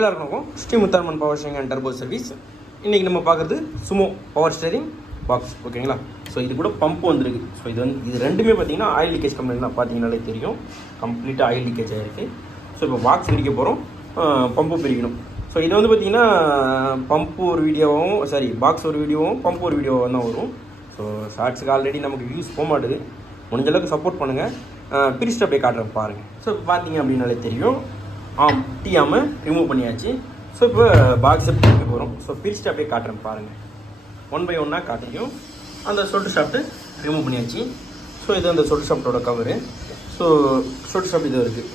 எல்லாருக்கும் Sri Mutharamman power steering and turbo service. இன்றைக்கி நம்ம பார்க்குறது சுமோ பவர் ஸ்டேரிங் பாக்ஸ், ஓகேங்களா. ஸோ இது கூட பம்ப் வந்துருக்கு. ஸோ இது ரெண்டுமே பார்த்தீங்கன்னா ஆயில் லீக்கேஜ் கம்பெனி தான், பார்த்தீங்கன்னாலே தெரியும். கம்ப்ளீட்டாக ஆயில் லீக்கேஜ் ஆகிருக்கு. ஸோ இப்போ பாக்ஸ் பிரிக்க போகிறோம், பம்பு பிரிக்கணும். ஸோ இது வந்து பார்த்திங்கன்னா பம்பு ஒரு வீடியோவும் பாக்ஸ் ஒரு வீடியோவும் பம்பு ஒரு வீடியோவும் தான் வரும். ஸோ ஷார்ட்ஸுக்கு ஆல்ரெடி நமக்கு வியூஸ் போக மாட்டுது. முடிஞ்சளவுக்கு சப்போர்ட் பண்ணுங்கள். பிரிச்சுட்டு அப்படியே காட்டுறேன் பாருங்கள். ஸோ இப்போ பார்த்தீங்க அப்படின்னாலே தெரியும், டீயாமல் ரிமூவ் பண்ணியாச்சு. ஸோ இப்போ பாக்ஸை பிரிக்க போகிறோம். ஸோ பிரிச்சுட்டு அப்படியே காட்டுறேன் பாருங்கள். 1 by 1 காட்டியும் அந்த சொட்டு ஷாஃப்ட்டு ரிமூவ் பண்ணியாச்சு. ஸோ இது அந்த சொட்டு ஷாஃப்ட்டோட கவரு. ஸோ சொட்டு ஷாஃப்ட் இது இருக்குது,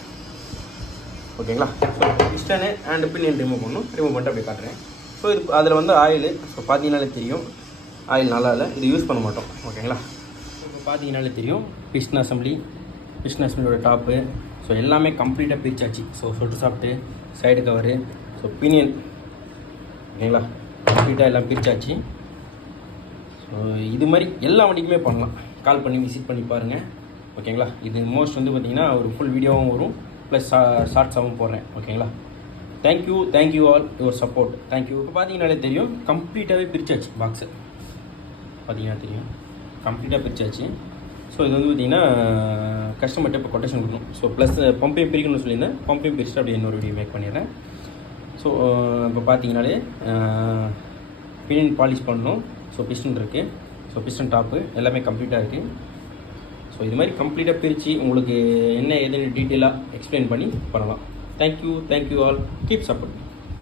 ஓகேங்களா. ஸோ பிஸ்டனு அண்ட் பின்னியன் ரிமூவ் பண்ணிட்டு அப்படியே காட்டுறேன். ஸோ இது அதில் வந்து ஆயில், ஸோ பார்த்தீங்கன்னாலே தெரியும் ஆயில் நல்லா இல்லை, இது யூஸ் பண்ண மாட்டோம், ஓகேங்களா. இப்போ பார்த்தீங்கன்னாலே தெரியும் பிஸ்டன் அசம்பிளியோட டாப்பு. ஸோ எல்லாமே கம்ப்ளீட்டாக பிரிச்சாச்சு. ஸோ சொட்டு shaft, side cover, so pinion, ஓகேங்களா, கம்ப்ளீட்டாக எல்லாம் பிரிச்சாச்சு. ஸோ இது மாதிரி எல்லா வண்டிக்குமே பண்ணலாம். கால் பண்ணி விசிட் பண்ணி பாருங்கள், ஓகேங்களா. இது மோஸ்ட் வந்து பார்த்திங்கன்னா ஒரு ஃபுல் வீடியோவும் வரும், ப்ளஸ் ஷார்ட்ஸாகவும் போடுறேன், ஓகேங்களா. Thank you all your support, thank you. இப்போ பார்த்தீங்கன்னாலே தெரியும் கம்ப்ளீட்டாகவே பிரிச்சாச்சு. பாக்ஸு பார்த்தீங்கன்னா தெரியும் கம்ப்ளீட்டாக பிரிச்சாச்சு. ஸோ இது வந்து பார்த்திங்கன்னா கஸ்டமர்கிட்ட இப்போ கொட்டேஷன் கொடுக்கணும். ஸோ ப்ளஸ் பம்பையும் பிரிக்கணும்னு சொல்லியிருந்தேன், பம்பையும் பிரிச்சுட்டு அப்படியே இன்னொரு வீடியோ மேக் பண்ணிடுறேன். ஸோ இப்போ பார்த்தீங்கன்னாலே பினியன் பாலிஷ் பண்ணணும். ஸோ பிஸ்டன் இருக்குது, ஸோ பிஸ்டன் டாப்பு எல்லாமே கம்ப்ளீட்டாக இருக்குது. ஸோ இது மாதிரி கம்ப்ளீட்டாக பிரித்து உங்களுக்கு என்ன ஏதுன்னு டீட்டெயிலாக எக்ஸ்பிளைன் பண்ணி பண்ணலாம். Thank you all, keep support.